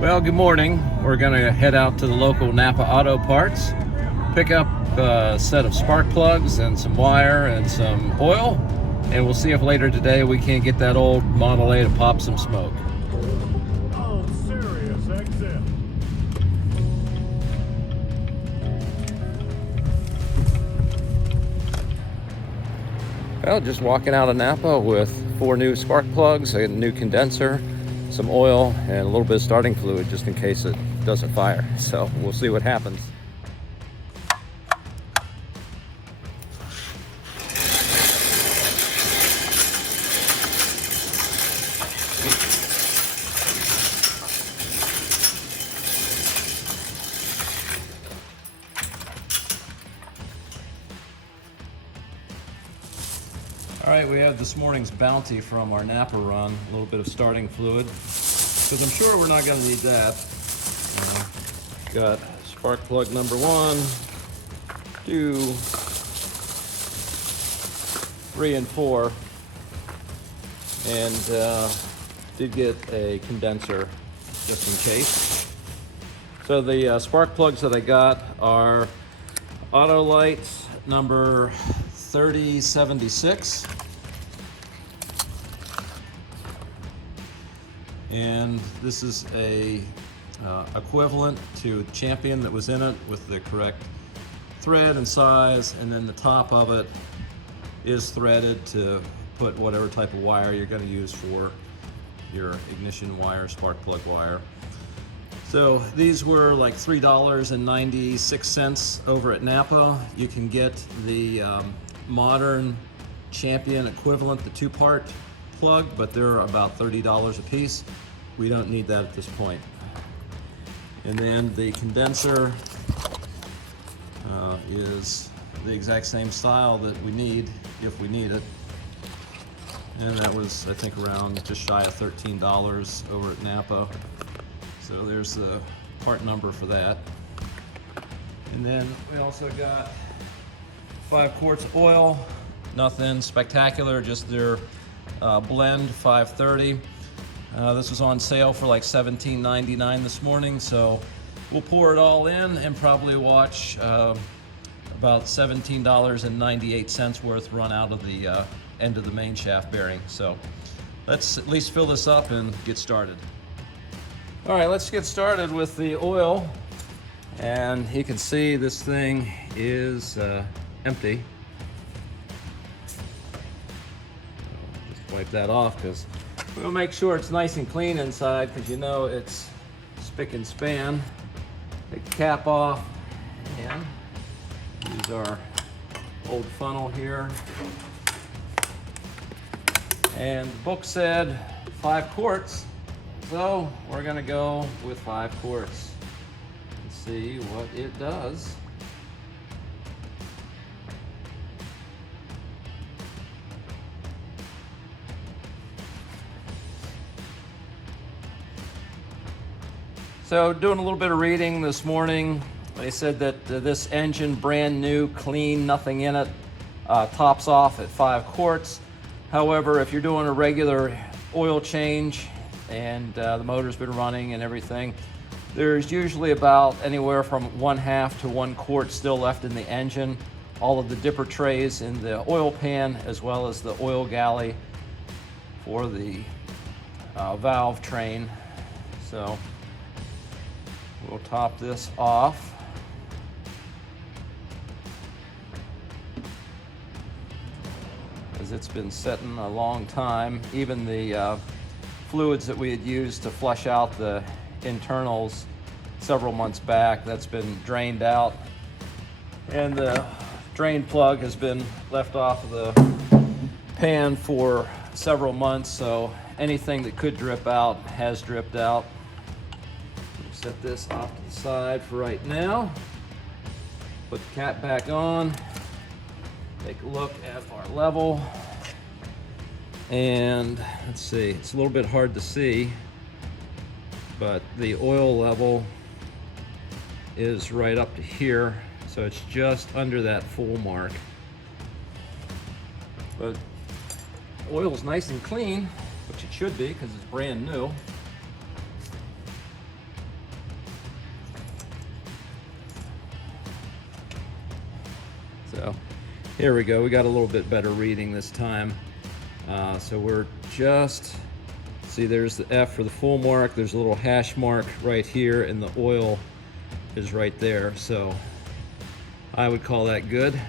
Well, good morning. We're going to head out to the local Napa Auto Parts, pick up a set of spark plugs and some wire and some oil, and we'll see if later today we can't get that old Model A to pop some smoke. Oh, serious exit. Well, just walking out of Napa with 4 new spark plugs, a new condenser, some oil, and a little bit of starting fluid just in case it doesn't fire. So we'll see what happens. All right, we have this morning's bounty from our Napa run, a little bit of starting fluid, because I'm sure we're not going to need that. Got spark plug number 1, 2, 3, and 4, and did get a condenser just in case. So the spark plugs that I got are Autolite number 3076. And this is a equivalent to the Champion that was in it with the correct thread and size, and then the top of it is threaded to put whatever type of wire you're going to use for your ignition wire, spark plug wire. So these were like $3.96 over at Napa. You can get the modern Champion equivalent, the 2-part plug, but they're about $30 a piece. We don't need that at this point. And then the condenser is the exact same style that we need if we need it. And that was, I think, around just shy of $13 over at Napa. So there's the part number for that. And then we also got 5 quarts of oil. Nothing spectacular, just their blend 530. This was on sale for like $17.99 this morning, so we'll pour it all in and probably watch about $17.98 worth run out of the end of the main shaft bearing. So let's at least fill this up and get started. All right, let's get started with the oil. And you can see this thing is empty. Just wipe that off because we'll make sure it's nice and clean inside, because you know it's spick and span. Take the cap off and use our old funnel here. And the book said 5 quarts, so we're gonna go with 5 quarts and see what it does. So doing a little bit of reading this morning, they said that this engine, brand new, clean, nothing in it, tops off at 5 quarts. However, if you're doing a regular oil change and the motor's been running and everything, there's usually about anywhere from 1/2 to 1 quart still left in the engine. All of the dipper trays in the oil pan, as well as the oil galley for the valve train. So we'll top this off. As it's been sitting a long time. Even the fluids that we had used to flush out the internals several months back, that's been drained out. And the drain plug has been left off of the pan for several months, so anything that could drip out has dripped out. Set this off to the side for right now. Put the cap back on. Take a look at our level. And let's see, it's a little bit hard to see, but the oil level is right up to here. So it's just under that full mark. But oil's nice and clean, which it should be because it's brand new. Here we go, we got a little bit better reading this time. So we're just, see there's the F for the full mark, there's a little hash mark right here, and the oil is right there. So I would call that good.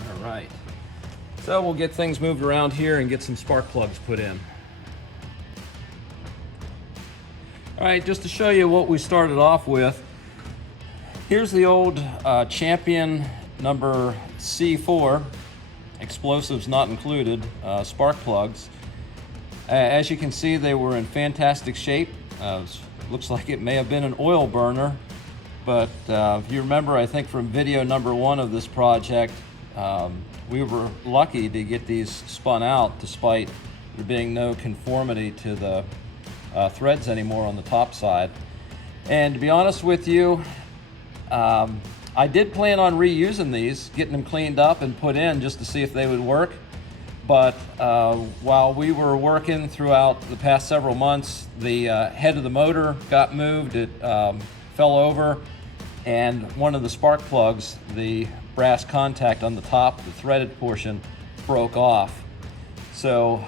All right, so we'll get things moved around here and get some spark plugs put in. All right, just to show you what we started off with, here's the old Champion number C4, explosives not included, spark plugs. As you can see, they were in fantastic shape. Looks like it may have been an oil burner, but if you remember, I think from video number 1 of this project, we were lucky to get these spun out despite there being no conformity to the threads anymore on the top side. And to be honest with you, I did plan on reusing these, getting them cleaned up and put in just to see if they would work. But while we were working throughout the past several months, the head of the motor got moved, it fell over, and one of the spark plugs, the brass contact on the top, the threaded portion, broke off. So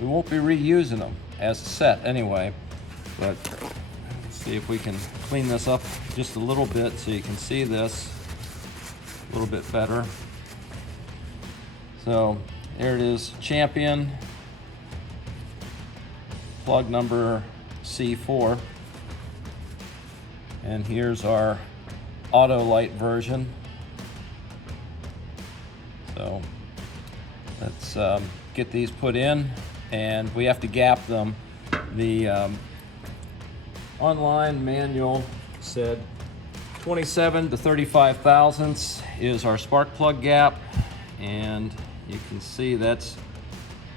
we won't be reusing them as a set anyway, but let's see if we can clean this up just a little bit so you can see this a little bit better. So there it is, Champion, plug number C4. And here's our auto light version. So let's get these put in, and we have to gap them. The online manual said 27 to 35 thousandths is our spark plug gap, and you can see that's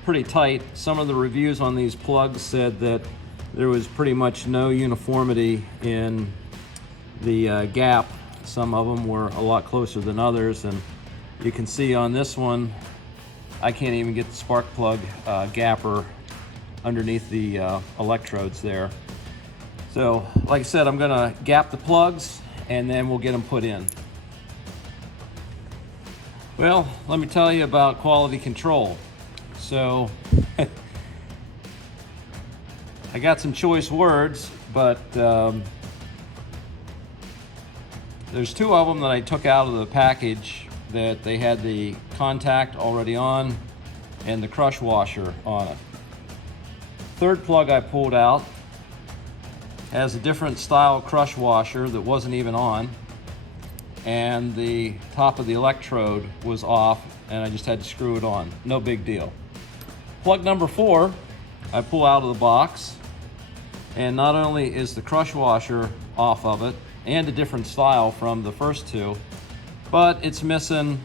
pretty tight. Some of the reviews on these plugs said that there was pretty much no uniformity in the gap. Some of them were a lot closer than others, and you can see on this one I can't even get the spark plug gapper underneath the electrodes there. So like I said, I'm gonna gap the plugs and then we'll get them put in. Well, let me tell you about quality control. So I got some choice words, but there's 2 of them that I took out of the package that they had the contact already on and the crush washer on it. Third plug I pulled out has a different style crush washer that wasn't even on, and the top of the electrode was off, and I just had to screw it on. No big deal. Plug number 4 I pull out of the box, and not only is the crush washer off of it and a different style from the first 2, but it's missing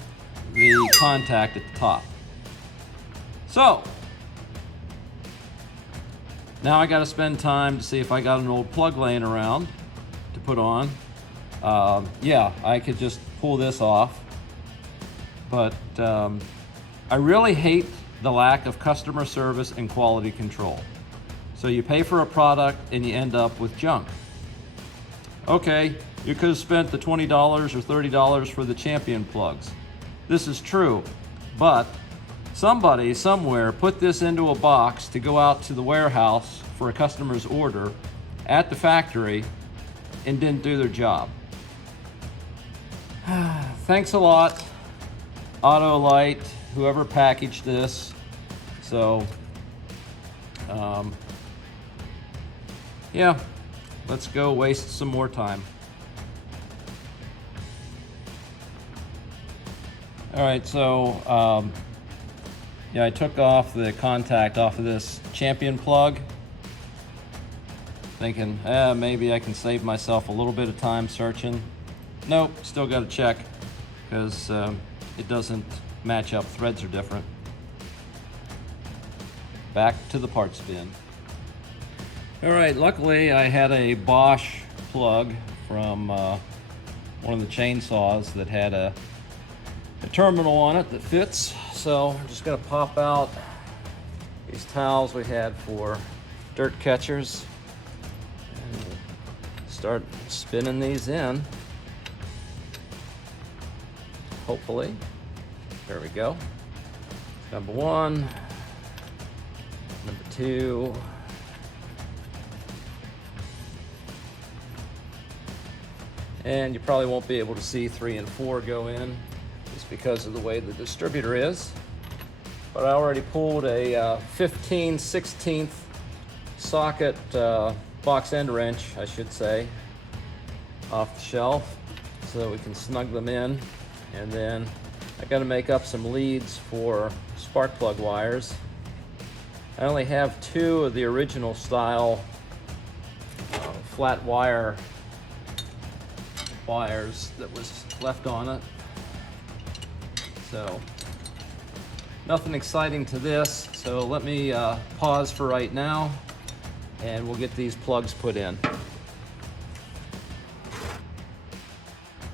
the contact at the top. So now I got to spend time to see if I got an old plug laying around to put on. Yeah, I could just pull this off, but I really hate the lack of customer service and quality control. So you pay for a product and you end up with junk. Okay, you could have spent the $20 or $30 for the Champion plugs. This is true, but somebody somewhere put this into a box to go out to the warehouse for a customer's order at the factory and didn't do their job. Thanks a lot, Autolite, whoever packaged this. So, yeah, let's go waste some more time. All right, so yeah, I took off the contact off of this Champion plug, thinking maybe I can save myself a little bit of time searching. Nope, still got to check because it doesn't match up. Threads are different. Back to the parts bin. All right, luckily I had a Bosch plug from one of the chainsaws that had a terminal on it that fits. So I'm just gonna pop out these towels we had for dirt catchers and start spinning these in. Hopefully. There we go. Number one, number two, and you probably won't be able to see 3 and 4 go in just because of the way the distributor is. But I already pulled a 15/16 socket box end wrench, I should say, off the shelf so that we can snug them in. And then I got to make up some leads for spark plug wires. I only have 2 of the original style flat wires that was left on it. So nothing exciting to this. So let me pause for right now and we'll get these plugs put in.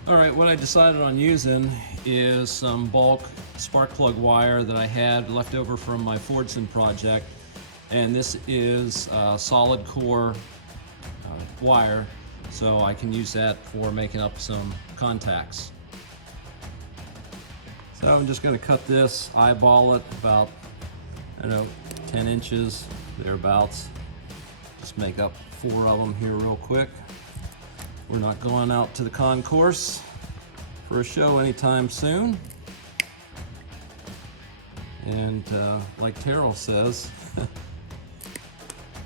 All right, what I decided on using is some bulk spark plug wire that I had left over from my Fordson project. And this is solid core wire, so I can use that for making up some contacts. So I'm just going to cut this, eyeball it about, 10 inches, thereabouts. Just make up 4 of them here real quick. We're not going out to the concourse for a show anytime soon. And like Terrell says,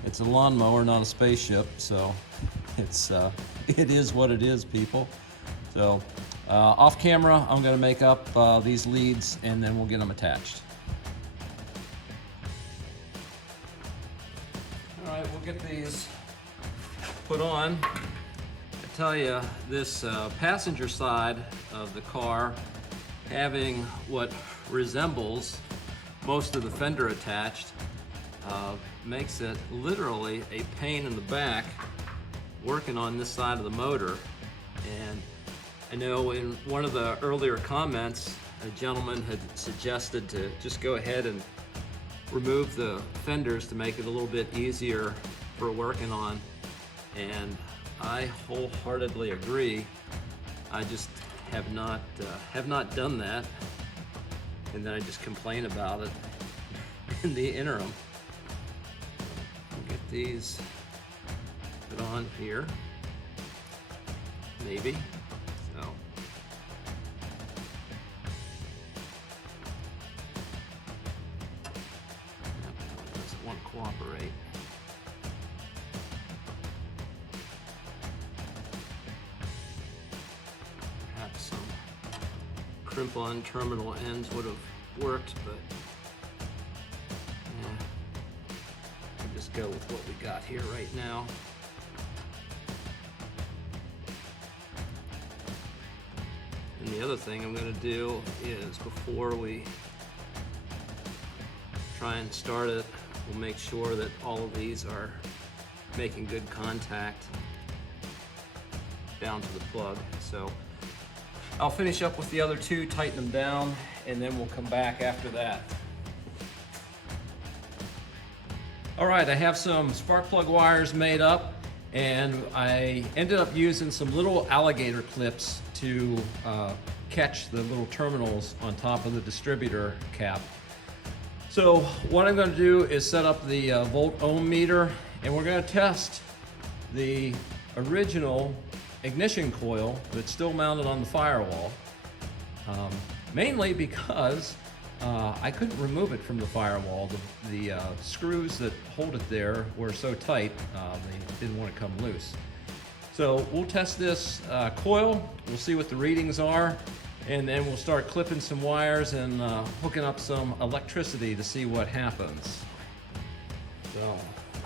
it's a lawnmower, not a spaceship, so it is what it is, people. So off camera, I'm going to make up these leads and then we'll get them attached. All right, we'll get these put on. I tell you, this passenger side of the car having what resembles most of the fender attached makes it literally a pain in the back working on this side of the motor. And I know in one of the earlier comments, a gentleman had suggested to just go ahead and remove the fenders to make it a little bit easier for working on. And I wholeheartedly agree. I just have not done that, and then I just complain about it in the interim. We'll get these put on here, maybe. So that one doesn't want to cooperate. Some crimp-on terminal ends would have worked, but yeah, we'll just go with what we got here right now. And the other thing I'm going to do is, before we try and start it, we'll make sure that all of these are making good contact down to the plug. So I'll finish up with the other 2, tighten them down, and then we'll come back after that. All right, I have some spark plug wires made up, and I ended up using some little alligator clips to catch the little terminals on top of the distributor cap. So what I'm going to do is set up the volt ohm meter, and we're going to test the original ignition coil that's still mounted on the firewall, mainly because I couldn't remove it from the firewall. The screws that hold it there were so tight, they didn't want to come loose. So we'll test this coil, we'll see what the readings are, and then we'll start clipping some wires and hooking up some electricity to see what happens. So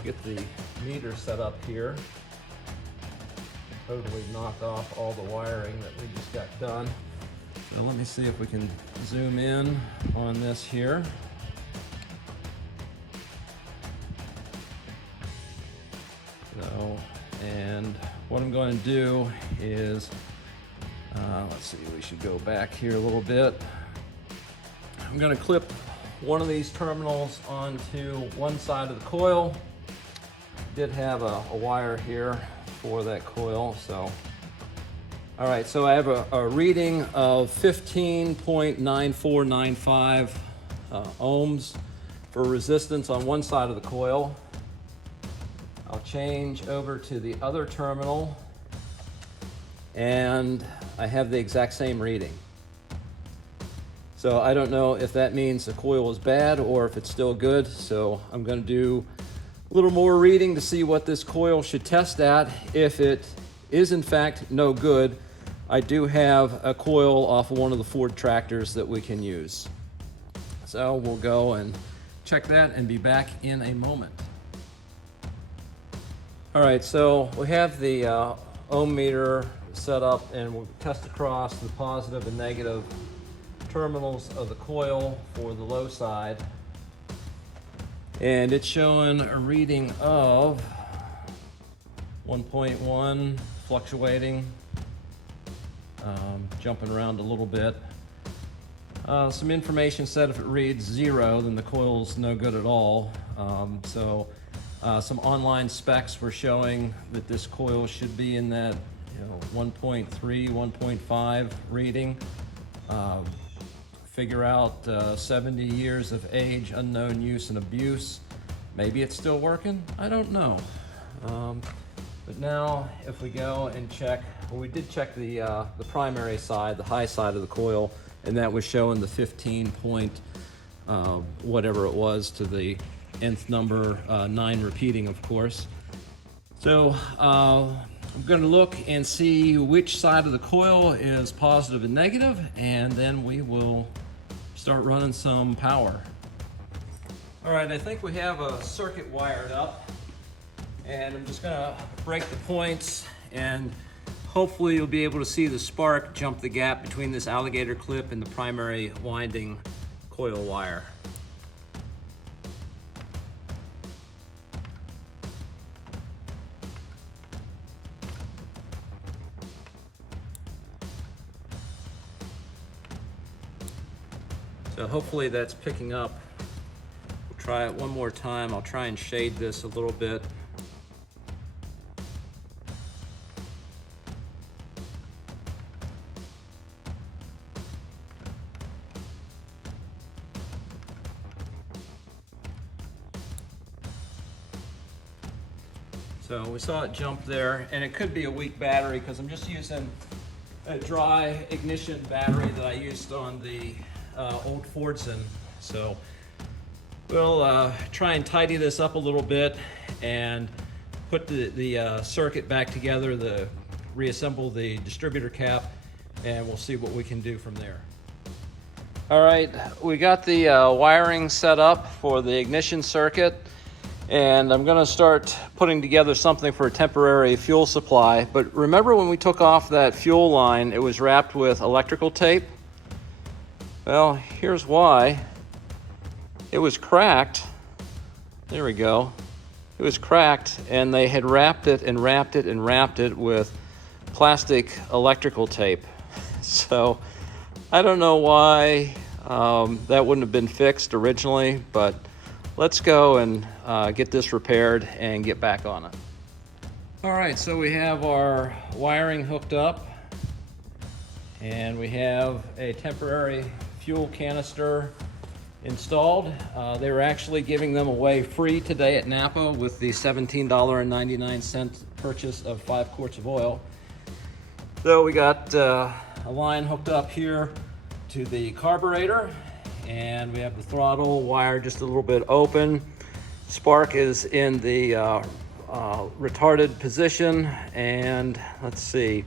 get the meter set up here. Totally knock off all the wiring that we just got done. So let me see if we can zoom in on this here. So, and what I'm going to do is, let's see, we should go back here a little bit. I'm going to clip one of these terminals onto one side of the coil. Did have a wire here for that coil. So, all right, so I have a reading of 15.9495 ohms for resistance on one side of the coil. I'll change over to the other terminal, and I have the exact same reading. So I don't know if that means the coil is bad or if it's still good. So I'm going to do a little more reading to see what this coil should test at. If it is in fact no good, I do have a coil off of one of the Ford tractors that we can use. So we'll go and check that and be back in a moment. All right, so we have the ohm meter set up, and we'll test across the positive and negative terminals of the coil for the low side. And it's showing a reading of 1.1, fluctuating, jumping around a little bit. Some information said if it reads 0, then the coil's no good at all. Some online specs were showing that this coil should be in that 1.3, 1.5 reading. Figure out 70 years of age, unknown use and abuse. Maybe it's still working, I don't know. But now if we go and check, well, we did check the primary side, the high side of the coil, and that was showing the 15 point whatever it was to the nth number, 9 repeating, of course. So I'm going to look and see which side of the coil is positive and negative, and then we will start running some power. All right, I think we have a circuit wired up, and I'm just going to break the points, and hopefully you'll be able to see the spark jump the gap between this alligator clip and the primary winding coil wire. So hopefully that's picking up. We'll try it one more time. I'll try and shade this a little bit. So we saw it jump there, and it could be a weak battery because I'm just using a dry ignition battery that I used on the old Fordson. So we'll try and tidy this up a little bit and put the circuit back together, reassemble the distributor cap, and we'll see what we can do from there. All right, we got the wiring set up for the ignition circuit, and I'm gonna start putting together something for a temporary fuel supply. But remember when we took off that fuel line, it was wrapped with electrical tape? Well, here's why. It was cracked. There we go. It was cracked, and they had wrapped it and wrapped it and wrapped it with plastic electrical tape. So I don't know why that wouldn't have been fixed originally, but let's go and get this repaired and get back on it. All right, so we have our wiring hooked up, and we have a temporary fuel canister installed. They were actually giving them away free today at Napa with the $17.99 purchase of 5 quarts of oil. So we got a line hooked up here to the carburetor, and we have the throttle wire just a little bit open. Spark is in the retarded position, and let's see.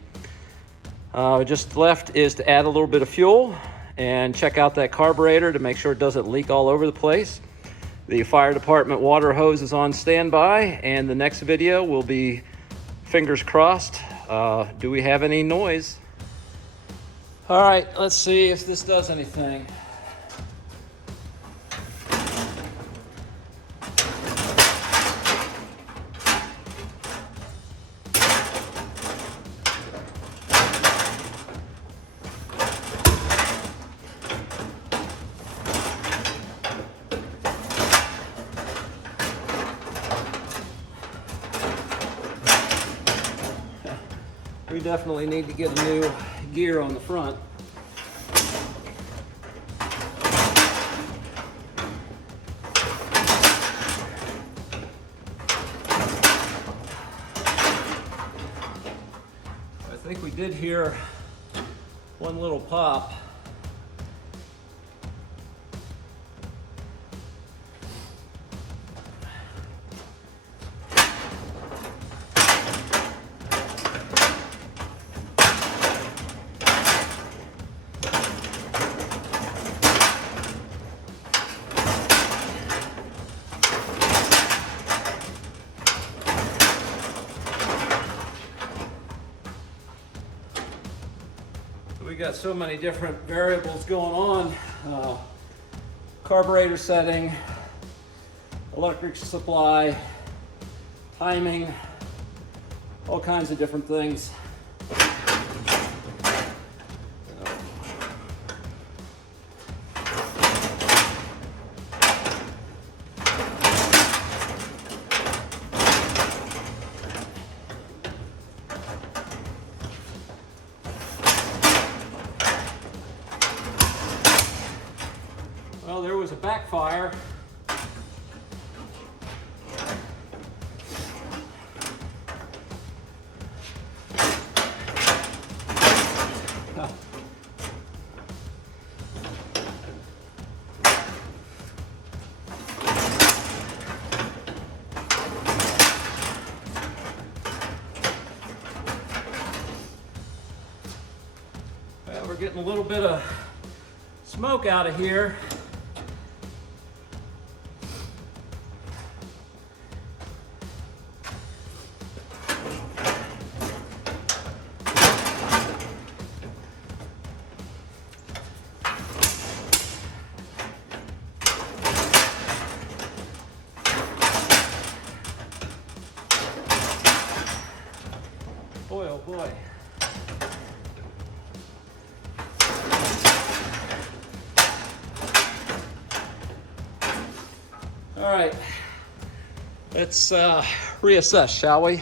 Just left is to add a little bit of fuel and check out that carburetor to make sure it doesn't leak all over the place. The fire department water hose is on standby, and the next video will be, fingers crossed, do we have any noise? All right, let's see if this does anything. definitely need to get a new gear on the front. I think we did hear one little pop. We got so many different variables going on. Carburetor setting, electric supply, timing, all kinds of different things. Well, there was a backfire. Well, we're getting a little bit of smoke out of here. Boy, oh boy. All right, let's reassess, shall we?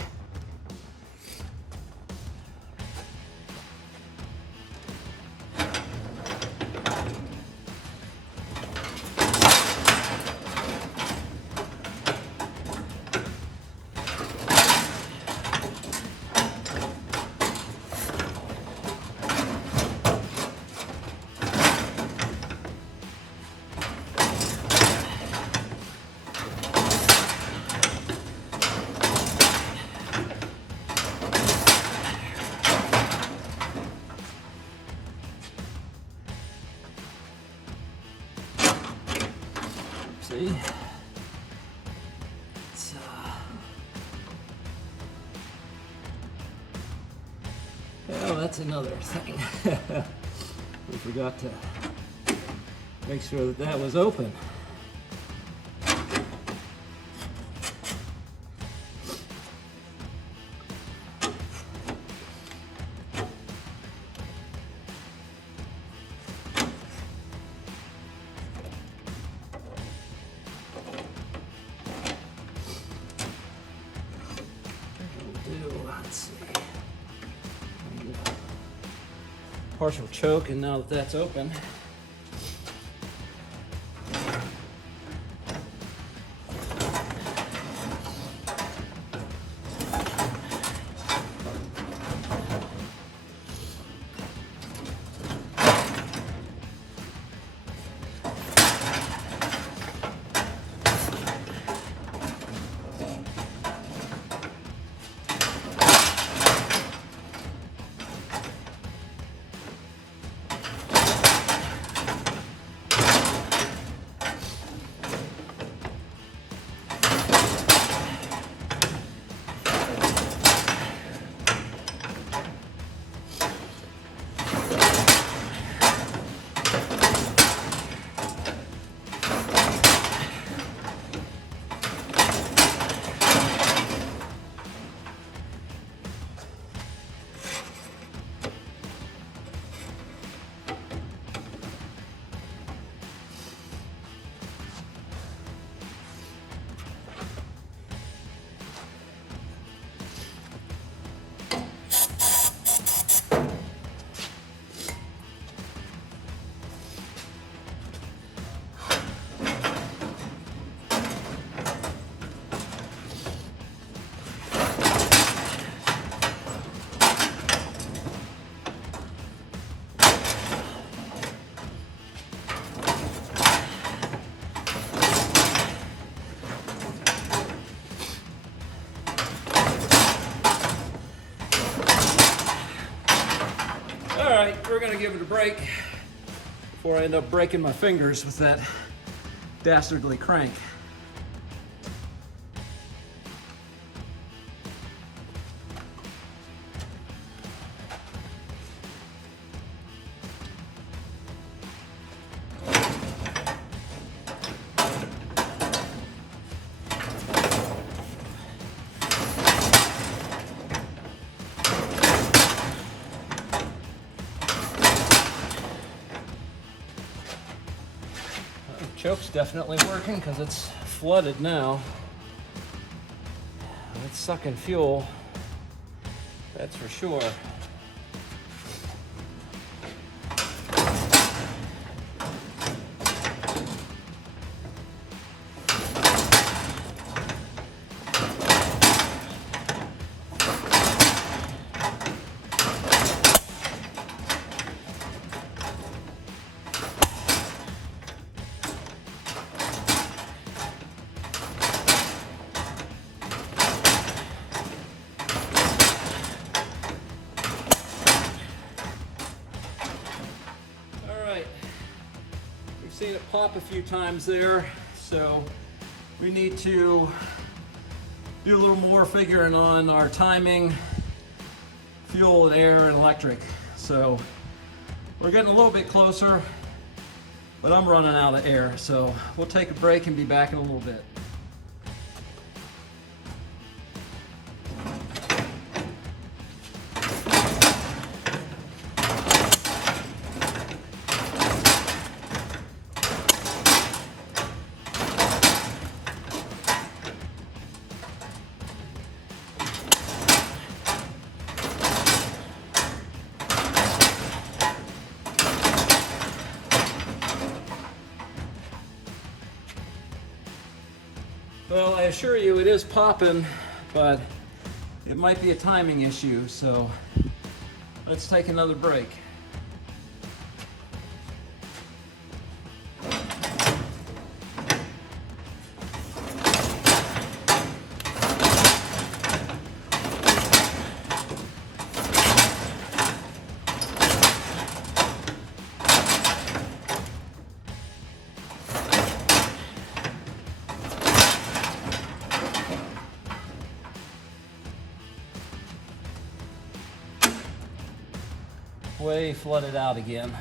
See? It's, well, that's another thing. We forgot to make sure that that was open. Let's see. Partial choke, and now that that's open, we're gonna give it a break before I end up breaking my fingers with that dastardly crank. Choke's definitely working because it's flooded now. It's sucking fuel, that's for sure. Seen it pop a few times there, so we need to do a little more figuring on our timing, fuel and air and electric. So we're getting a little bit closer, but I'm running out of air, so we'll take a break and be back in a little bit. Well, I assure you it is popping, but it might be a timing issue, so let's take another break. Way flooded out again.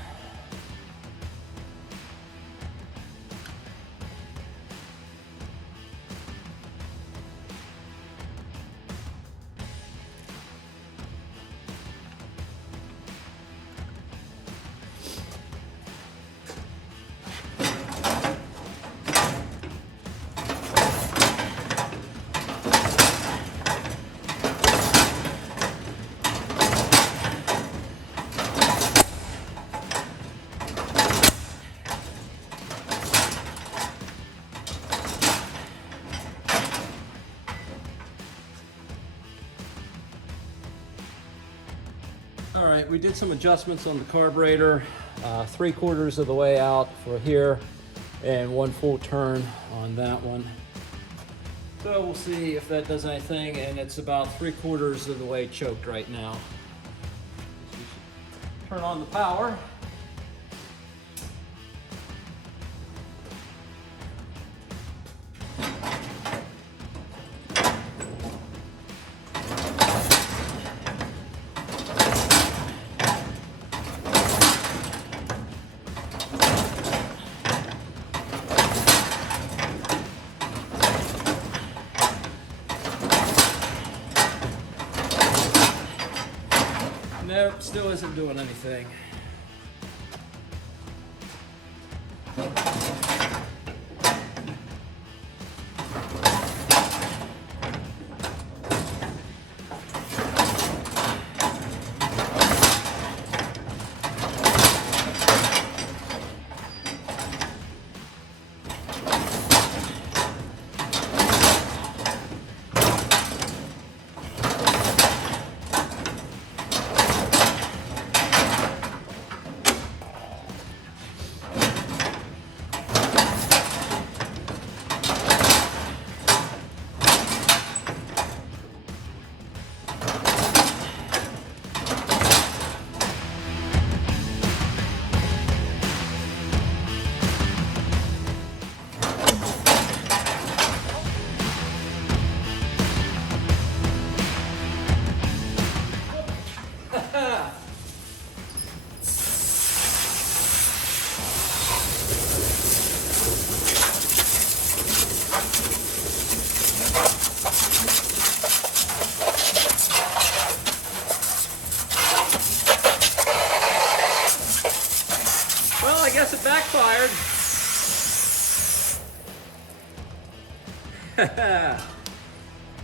All right, we did some adjustments on the carburetor, 3/4 of the way out for here and 1 full turn on that one. So we'll see if that does anything, and it's about 3/4 of the way choked right now. Turn on the power. Nope, still isn't doing anything.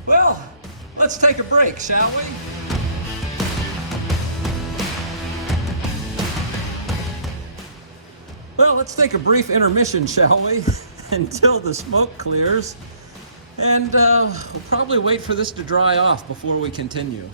Well, let's take a break, shall we? Well, let's take a brief intermission, shall we? Until the smoke clears. And we'll probably wait for this to dry off before we continue.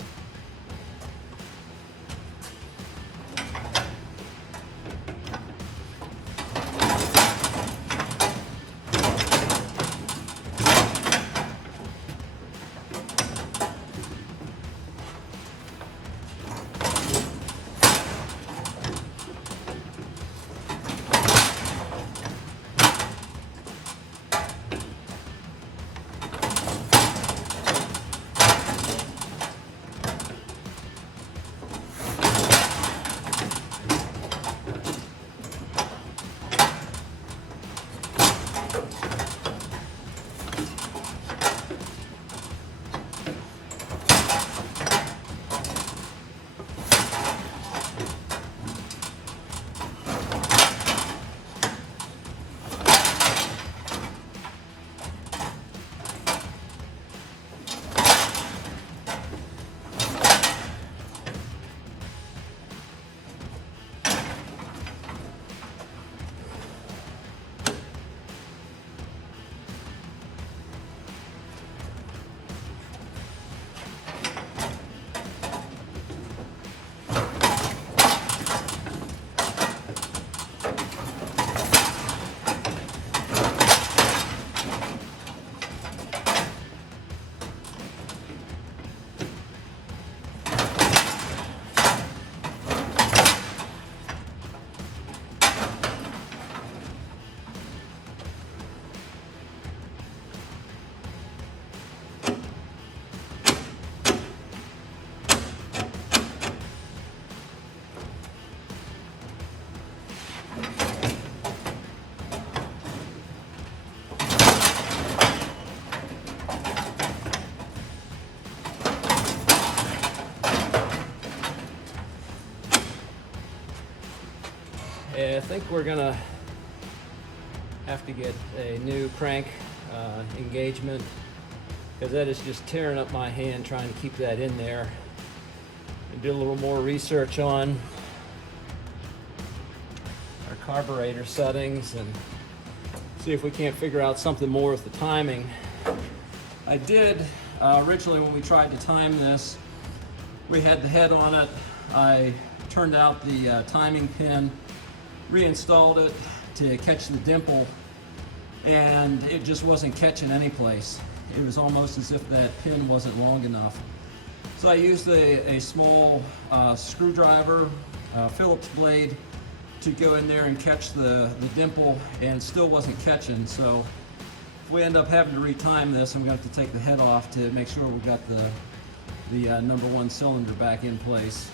I think we're gonna have to get a new crank engagement, because that is just tearing up my hand trying to keep that in there. And do a little more research on our carburetor settings and see if we can't figure out something more with the timing. I did originally, when we tried to time this, we had the head on it. I turned out the timing pin, reinstalled it to catch the dimple, and it just wasn't catching any place. It was almost as if that pin wasn't long enough. So I used a small screwdriver, Phillips blade, to go in there and catch the dimple, and still wasn't catching. So if we end up having to retime this, I'm going to have to take the head off to make sure we've got the number one cylinder back in place.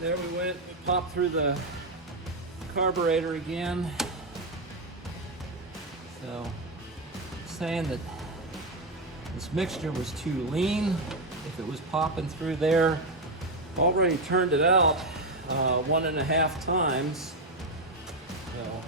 There we went, popped through the carburetor again. So, saying that this mixture was too lean. If it was popping through there, already turned it out 1.5 times. So.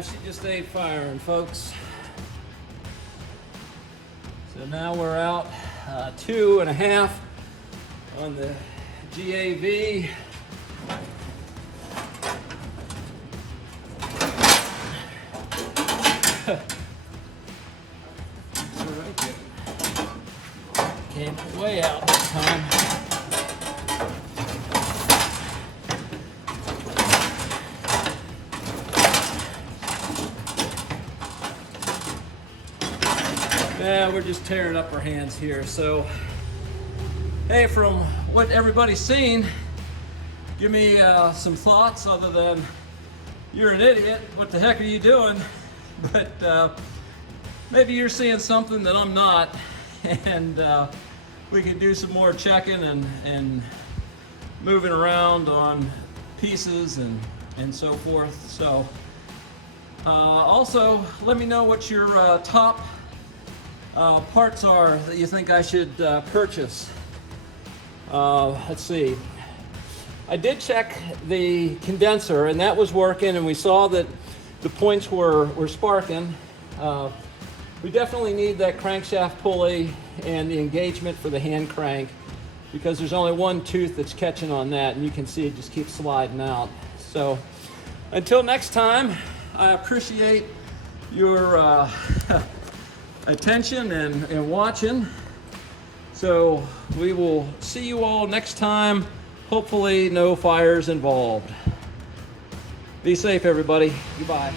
She just ate firing, folks. So now we're out 2.5 on the GAV. came way out this time. Yeah, we're just tearing up our hands here. So, hey, from what everybody's seen, give me some thoughts other than you're an idiot, what the heck are you doing? But maybe you're seeing something that I'm not, and we could do some more checking and moving around on pieces and so forth. So also let me know what your top parts are that you think I should purchase. Let's see. I did check the condenser and that was working, and we saw that the points were sparking. We definitely need that crankshaft pulley and the engagement for the hand crank, because there's only one tooth that's catching on that, and you can see it just keeps sliding out. So until next time, I appreciate your attention and watching. So we will see you all next time. Hopefully no fires involved. Be safe, everybody. Goodbye.